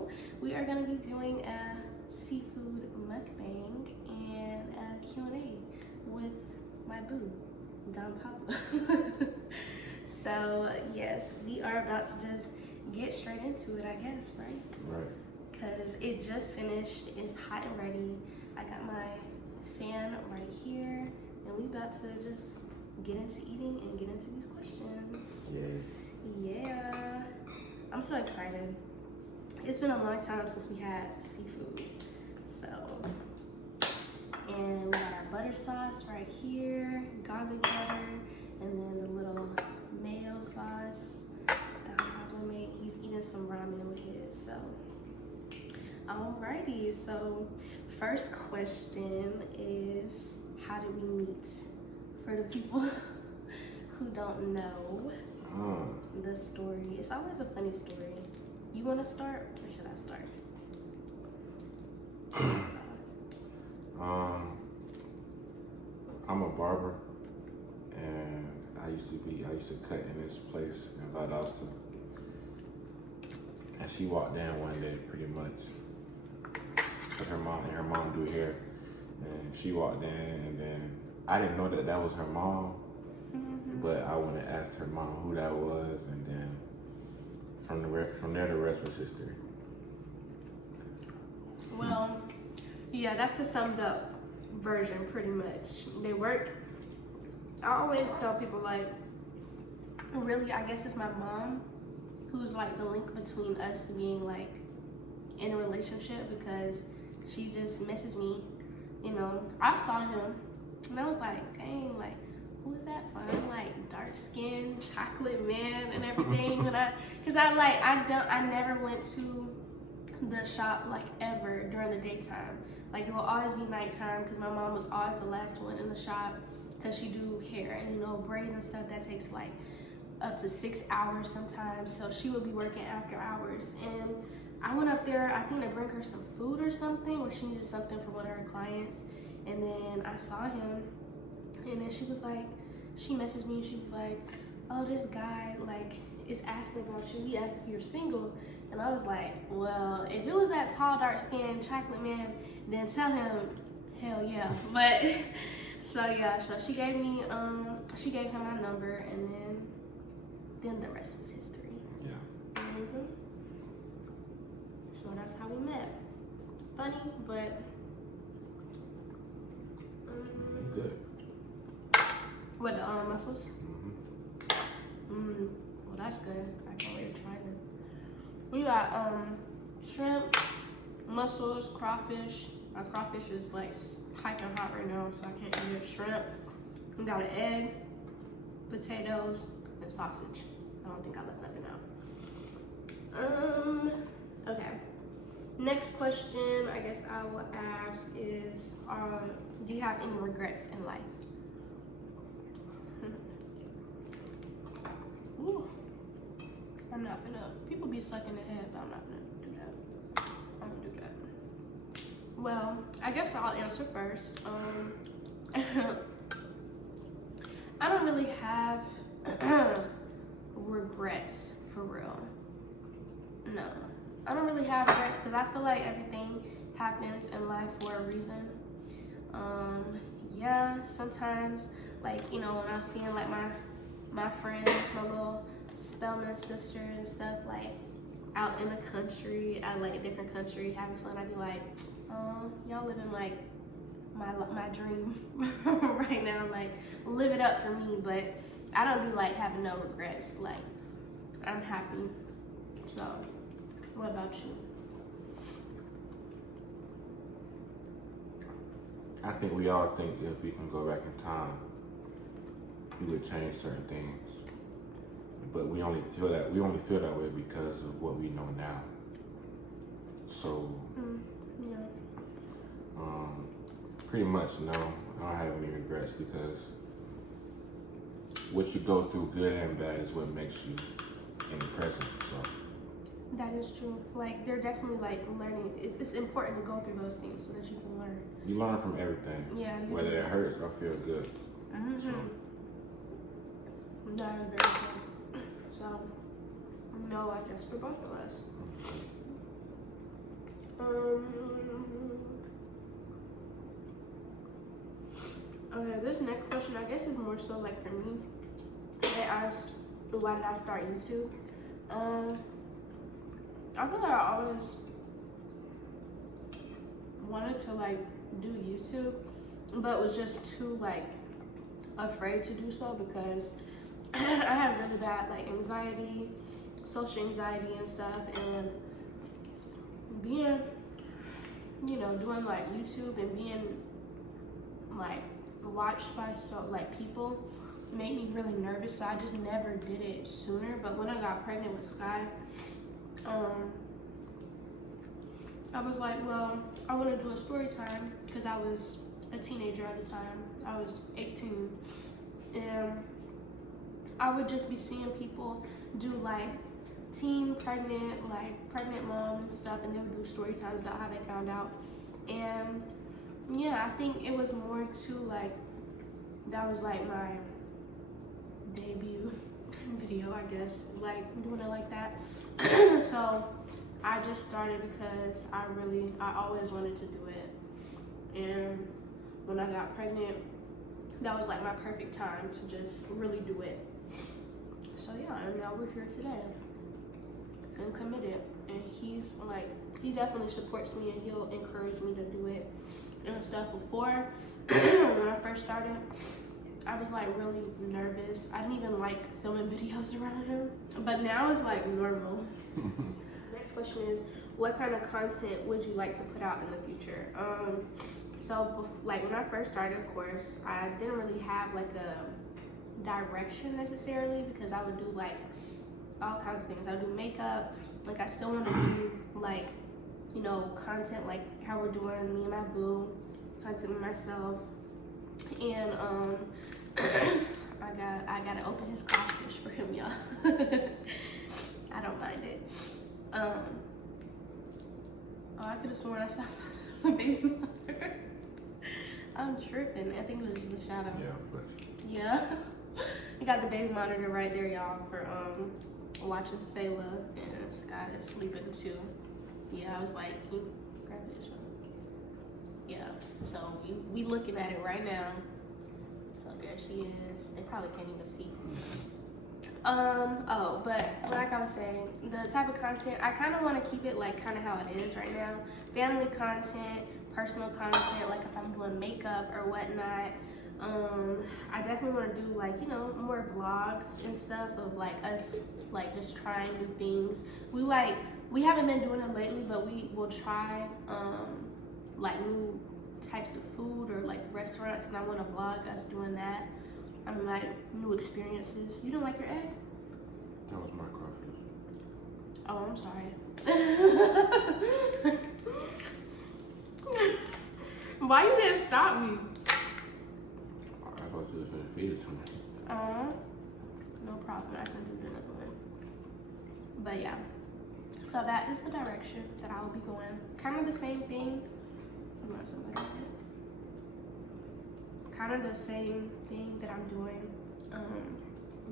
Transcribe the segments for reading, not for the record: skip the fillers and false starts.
So we are going to be doing a seafood mukbang and a Q&A with my boo, Don Pablo. So yes, we are about to just get straight into it, I guess, right? Right. Because it just finished, it's hot and ready. I got my fan right here, and we about to just get into eating and get into these questions. Yeah. I'm so excited. It's been a long time since we had seafood. So, and we got our butter sauce right here, garlic butter, and then the little mayo sauce Don Pablo made. He's eating some ramen with his, so. Alrighty, so first question is, how did we meet? For the people who don't know the story, it's always a funny story. You want to start, or should I start? I'm a barber, and I used to cut in this place in Valdosta. And she walked in one day, pretty much. Cause her mom do hair, and she walked in, and then I didn't know that was her mom, but I went and asked her mom who that was, and then from there the rest was history. Well, yeah, that's the summed up version, pretty much. They work. I always tell people, like, really, I guess it's my mom who's like the link between us being like in a relationship, because she just messaged me, you know. I saw him and I was like, dang, like, who is that fine, like, dark skinned chocolate man and everything? I never went to the shop like ever during the daytime. Like, it will always be nighttime, because my mom was always the last one in the shop, because she do hair and, you know, braids and stuff. That takes like up to 6 hours sometimes, so she would be working after hours. And I went up there, I think, to bring her some food or something, or she needed something for one of her clients. And then I saw him, and then she messaged me, and she was like, oh, this guy, like, is asking about you. He asked if you're single. And I was like, well, if it was that tall, dark-skinned chocolate man, then tell him, hell yeah. But, so yeah, so she gave him my number, and then the rest was history. Yeah. So that's how we met. Funny, but Good. What, the mussels? Well, that's good. I can't wait to try them. We got shrimp, mussels, crawfish. My crawfish is like piping hot right now, so I can't eat it. Shrimp. We got an egg, potatoes, and sausage. I don't think I left nothing out. Okay. Next question I guess I will ask is, do you have any regrets in life? Ooh. I'm not gonna, people be sucking the head, but I'm not gonna do that. I'm gonna do that. Well, I guess I'll answer first. I don't really have regrets, for real. No, I don't really have regrets, because I feel like everything happens in life for a reason. Yeah, sometimes, like, you know, when I'm seeing like my friends, my little Spelman sisters and stuff, like out in the country, at like a different country, having fun, I'd be like, oh, y'all living like my dream right now, like, live it up for me. But I don't be like having no regrets. Like, I'm happy. So, what about you? I think we all think if we can go back in time, we would change certain things. But we only feel that way because of what we know now. So, pretty much no, I don't have any regrets, because what you go through, good and bad, is what makes you in the present. So that is true. Like, they're definitely like learning. It's important to go through those things so that you can learn. You learn from everything. Yeah. Whether it hurts or feel good. So. That is very true. So, no, I guess for both of us. Okay, this next question, I guess, is more so like for me. They asked, why did I start YouTube? I feel like I always wanted to like do YouTube, but was just too like afraid to do so because I had really bad like anxiety, social anxiety and stuff, and being, you know, doing like YouTube and being like watched by so like people made me really nervous, so I just never did it sooner. But when I got pregnant with Sky, I was like, well, I want to do a story time because I was a teenager at the time. I was 18, and I would just be seeing people do like teen pregnant, like pregnant mom and stuff, and they would do story times about how they found out. And yeah, I think it was more to like, that was like my debut video, I guess, like doing it like that. So I just started because I always wanted to do it. And when I got pregnant, that was like my perfect time to just really do it. So yeah, and now we're here today and committed. And he's like, he definitely supports me and he'll encourage me to do it and stuff. Before, when I first started, I was like really nervous. I didn't even like filming videos around him, but now it's like normal. Next question is, what kind of content would you like to put out in the future? Like when I first started, of course, I didn't really have like a direction necessarily because I would do like all kinds of things. I would do makeup. Like I still want to do like, you know, content like how we're doing, me and my boo, content with myself. And I gotta open his crawfish for him, y'all. I don't mind it. Oh, I could have sworn I saw some baby mother. I'm tripping. I think it was just the shadow. Yeah, flex. Yeah. We got the baby monitor right there, y'all, for watching Sayla, and Sky is sleeping too. Yeah, I was like, can you grab this? Yeah. So we looking at it right now. So there she is. They probably can't even see. But like I was saying, the type of content, I kind of want to keep it like kind of how it is right now. Family content, personal content, like if I'm doing makeup or whatnot. I definitely want to do like, you know, more vlogs and stuff of like us like just trying new things. We haven't been doing it lately, but we will try like new types of food or like restaurants, and I want to vlog us doing that. I mean, like new experiences. You don't like your egg? That was my crawfish. Oh, I'm sorry. Why you didn't stop me? I thought you was going to feed it to me. No problem. I can do another one. But yeah, so that is the direction that I will be going. Kind of the same thing. Kind of the same thing that I'm doing.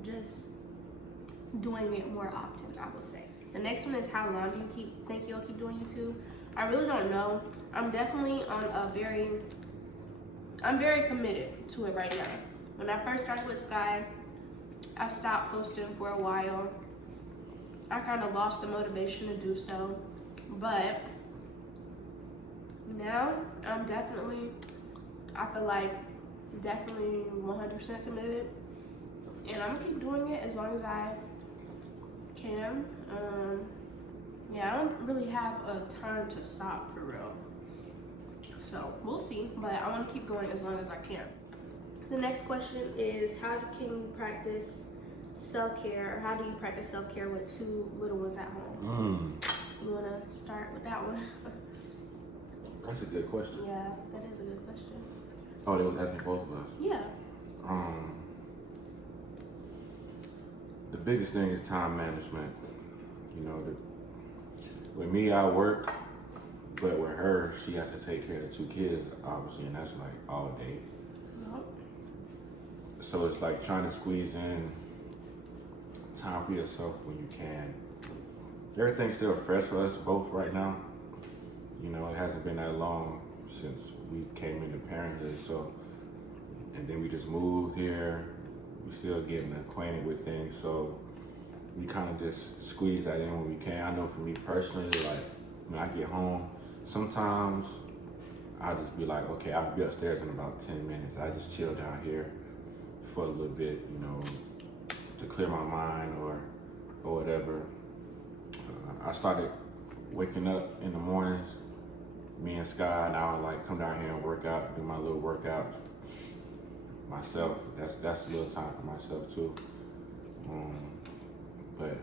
Just doing it more often, I will say. The next one is, how long do you think you'll keep doing YouTube? I really don't know. I'm definitely on I'm very committed to it right now. When I first started with Sky, I stopped posting for a while. I kind of lost the motivation to do so, but now I'm definitely 100% committed, and I'm gonna keep doing it as long as I can. Yeah, I don't really have a time to stop for real, so we'll see, but I want to keep going as long as I can. The next question is, how can you practice self-care, or how do you practice self-care with 2 little ones at home? You want to start with that one? That's a good question. Yeah, that is a good question. Oh, they was asking both of us. Yeah. The biggest thing is time management. You know, with me, I work, but with her, she has to take care of the 2 kids, obviously, and that's like all day. Yep. So it's like trying to squeeze in time for yourself when you can. Everything's still fresh for us both right now. You know, it hasn't been that long since we came into parenthood, so and then we just moved here. We still getting acquainted with things, so we kind of just squeeze that in when we can. I know for me personally, like when I get home, sometimes I'll just be like, okay, I'll be upstairs in about 10 minutes. I just chill down here for a little bit, you know, to clear my mind or whatever. I started waking up in the mornings, me and Sky, and I would like come down here and work out, do my little workouts myself. That's a little time for myself too. But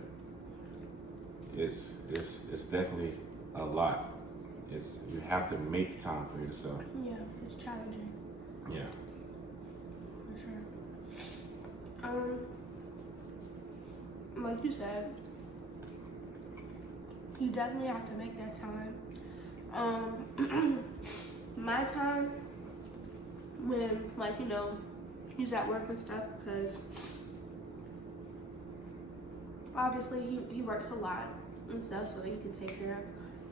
it's definitely a lot. You have to make time for yourself. Yeah, it's challenging. Yeah. For sure. Like you said, you definitely have to make that time. My time when, like, you know, he's at work and stuff, because obviously he works a lot and stuff, so he can take care of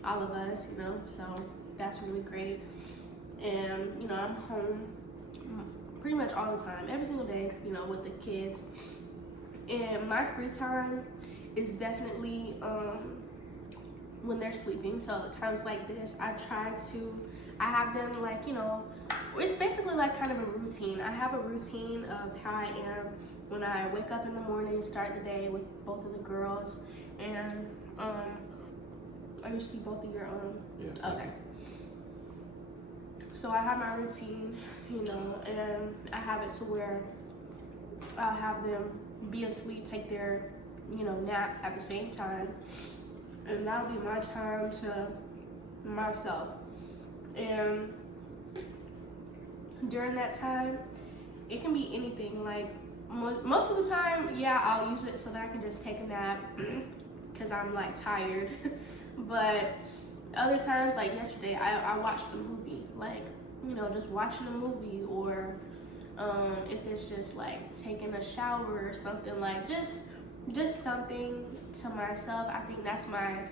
all of us, you know, so that's really great. And, you know, I'm home pretty much all the time, every single day, you know, with the kids. And my free time is definitely when they're sleeping. So times like this, I have them, like, you know, it's basically like kind of a routine. I have a routine of how I am when I wake up in the morning, start the day with both of the girls. And are you see both of your own? Yeah. Okay. So I have my routine, you know, and I have it to where I'll have them be asleep, take their, you know, nap at the same time. And that'll be my time to myself. And during that time, it can be anything. Like, most of the time, yeah, I'll use it so that I can just take a nap because I'm, like, tired. But other times, like yesterday, I watched a movie. Like, you know, just watching a movie, or if it's just, like, taking a shower or something, like, just something to myself. I think that's my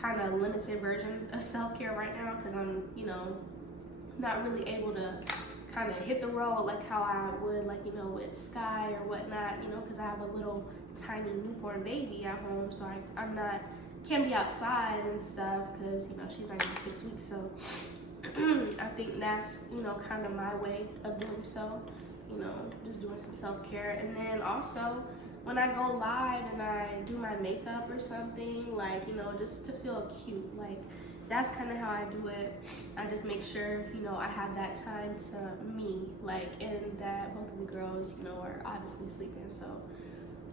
kind of limited version of self-care right now, because I'm, you know, not really able to kind of hit the road like how I would, like, you know, with Sky or whatnot, you know, because I have a little tiny newborn baby at home, so can't be outside and stuff because, you know, she's not even 6 weeks. So I think that's, you know, kind of my way of doing so, you know, just doing some self-care. And then also when I go live and I do my makeup or something, like, you know, just to feel cute, like, that's kind of how I do it. I just make sure, you know, I have that time to me, like, and that both of the girls, you know, are obviously sleeping. So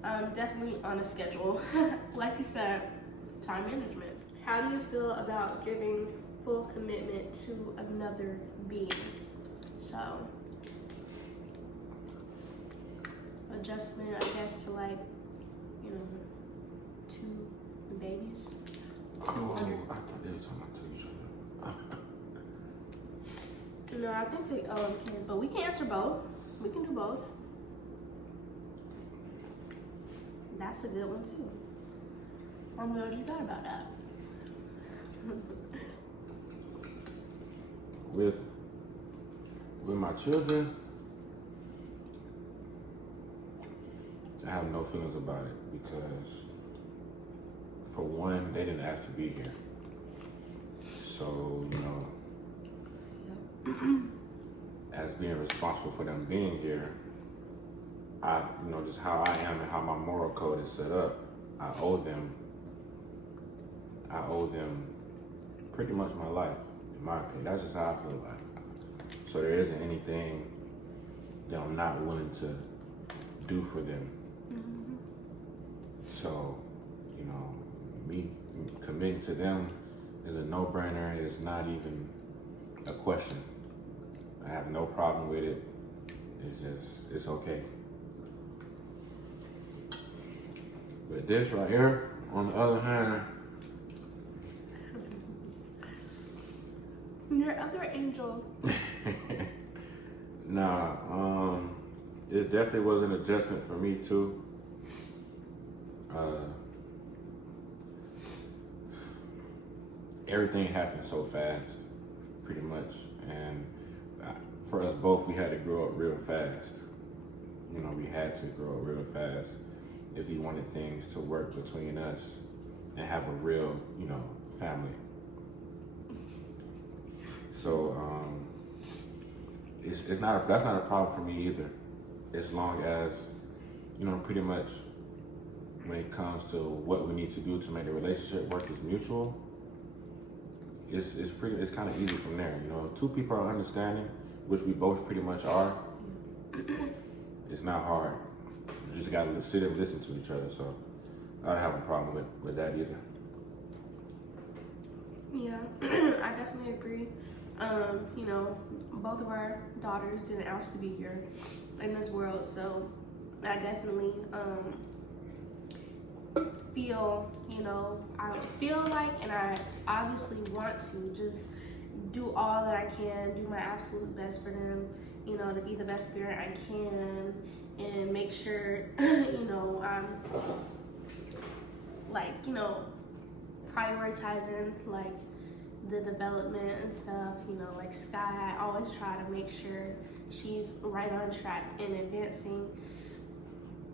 I'm definitely on a schedule. Like you said, time management. How do you feel about giving full commitment to another being? So adjustment, I guess, to, like, you know, two babies. Oh, I thought they were talking about to each other. No, I think to kids, but we can answer both. We can do both. That's a good one too. What you thought about that? With my children, I have no feelings about it because, for one, they didn't ask to be here. So, you know, as being responsible for them being here, you know, just how I am and how my moral code is set up, I owe them pretty much my life, in my opinion. That's just how I feel about it. So there isn't anything that I'm not willing to do for them. Mm-hmm. So, you know, me committing to them is a no-brainer. It's not even a question. I have no problem with it. It's okay. But this right here, on the other hand, Your other angel. nah, it definitely was an adjustment for me too. Everything happened so fast, pretty much, and for us both, we had to grow up real fast. You know, we had to grow up real fast if we wanted things to work between us and have a real, you know, family. So it's not that's not a problem for me either, as long as, you know, pretty much when it comes to what we need to do to make the relationship work is mutual. It's kind of easy from there. You know, two people are understanding, which we both pretty much are. It's not hard. You just gotta sit and listen to each other. So I don't have a problem with that either. Yeah, I definitely agree. You know, both of our daughters didn't ask to be here in this world, so I definitely feel, you know, I feel like, and I obviously want to just do all that I can, do my absolute best for them, you know, to be the best parent I can, and make sure, you know, I'm like, you know, prioritizing like the development and stuff, you know, like Sky, I always try to make sure she's right on track and advancing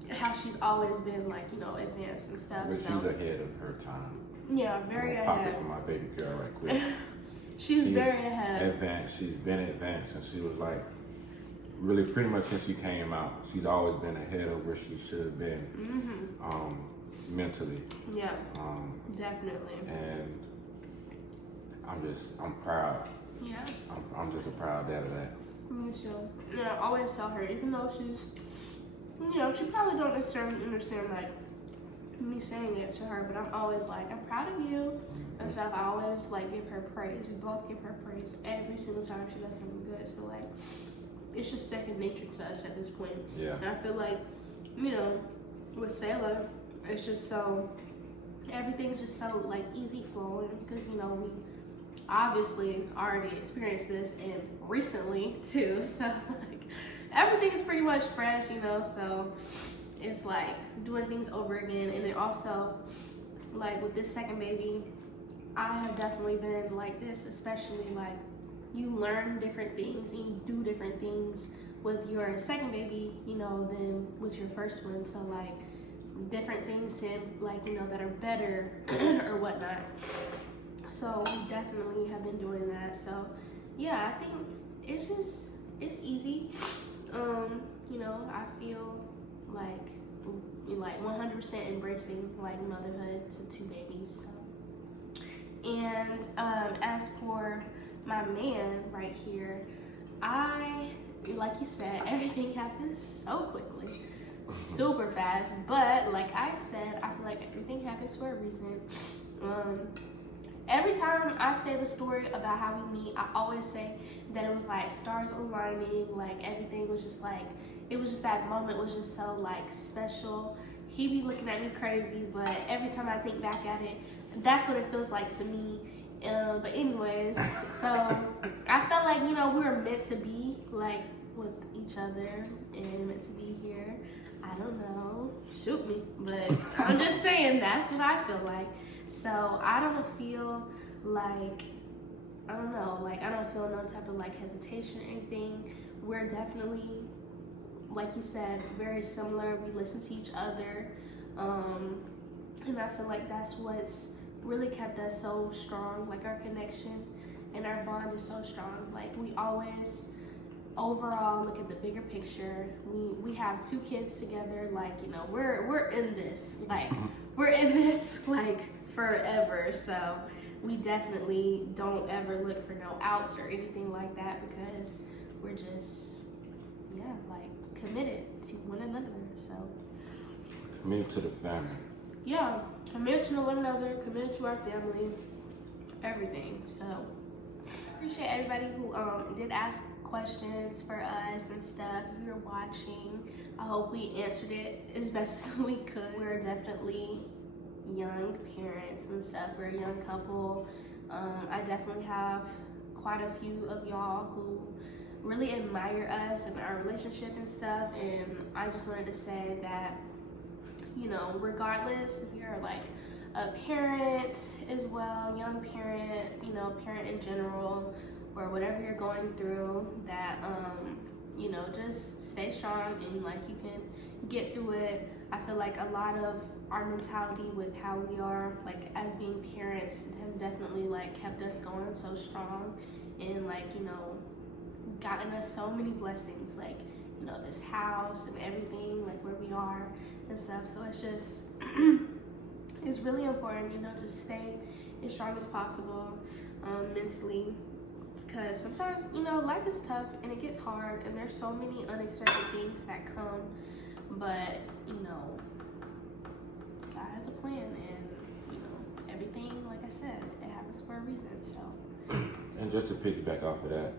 how she's always been, like, you know, advanced and stuff. But so she's ahead of her time. yeah, very Pop it ahead. for my baby girl right quick. she's very ahead. Advanced. She's been advanced since she was like, really pretty much since she came out. She's always been ahead of where she should have been, mentally. Yeah, definitely. And I'm proud. Yeah. I'm just a proud dad of that. Me too. And I always tell her, even though she's, you know, she probably don't necessarily understand like me saying it to her, but I'm always like, I'm proud of you and stuff. I always like give her praise. We both give her praise every single time she does something good. So like, it's just second nature to us at this point. Yeah. And I feel like, you know, with Sayla, it's just so, everything's just so like easy flowing because, you know, we obviously already experienced this and recently too. So like, everything is pretty much fresh, you know, so it's like doing things over again. And then also like with this second baby, I have definitely been like this, especially like you learn different things and you do different things with your second baby, you know, than with your first one. So like different things to like, you know, that are better or whatnot. So we definitely have been doing that. So yeah, I think it's easy. You know, I feel like 100% embracing like motherhood to two babies. So. And as for my man right here, like you said, everything happens so quickly, super fast. But like I said, I feel like everything happens for a reason. Every time I say the story about how we meet, I always say that it was like stars aligning, like everything was just like, it was just that moment was just so like special. He be looking at me crazy, but every time I think back at it, that's what it feels like to me. But anyways, so I felt like, you know, we were meant to be like with each other and meant to be here. I don't know, shoot me, but I'm just saying that's what I feel like. So I don't feel like, I don't know, like I don't feel no type of like hesitation or anything. We're definitely, like you said, very similar. We listen to each other. And I feel like that's what's really kept us so strong. Like our connection and our bond is so strong. Like we always overall look at the bigger picture. We have 2 kids together. Like, you know, we're in this. Like we're in this like forever. So we definitely don't ever look for no outs or anything like that because we're just, yeah, like committed to one another. So Committed to the family. yeah, committed to one another, committed to our family, everything. So appreciate everybody who did ask questions for us and stuff. If you're watching, I hope we answered it as best as we could. We're definitely young parents and stuff. We're a young couple. I definitely have quite a few of y'all who really admire us and our relationship and stuff. And I just wanted to say that, you know, regardless if you're like a parent as well, young parent, you know, parent in general, or whatever you're going through, that you know, just stay strong and like you can get through it. I feel like a lot of our mentality with how we are like as being parents has definitely like kept us going so strong, and like, you know, gotten us so many blessings, like, you know, this house and everything, like where we are and stuff. So it's just it's really important, you know, just stay as strong as possible mentally, because sometimes, you know, life is tough and it gets hard and there's so many unexpected things that come, but, you know, God has a plan, and, you know, everything, like I said, it happens for a reason. So And just to piggyback off of that,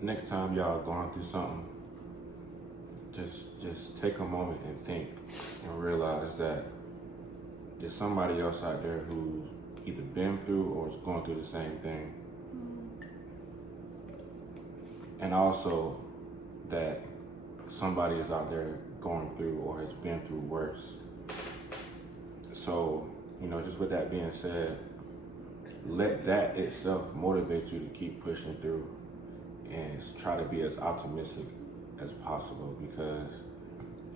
next time y'all going through something, just take a moment and think and realize that there's somebody else out there who's either been through or is going through the same thing. And also that somebody is out there going through or has been through worse. So, you know, just with that being said, let that itself motivate you to keep pushing through and try to be as optimistic as possible, because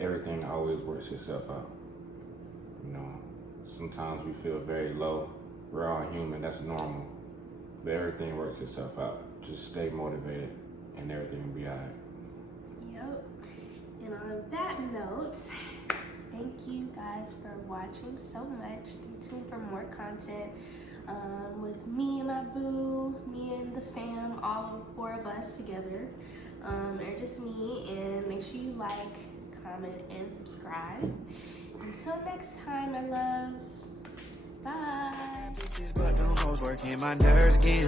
everything always works itself out. You know, sometimes we feel very low. We're all human, that's normal. But everything works itself out. Just stay motivated and everything will be all right. Yep. And on that note, thank you guys for watching so much. Stay tuned for more content with me and my boo, me and the fam, all 4 of us together, or just me. And make sure you like, comment, and subscribe. Until next time, my loves. Bye. But them hoes working my nerves again.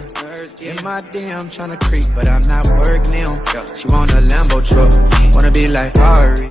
In my DM tryna creep, but I'm not working them. She want a Lambo truck, wanna be like Harry.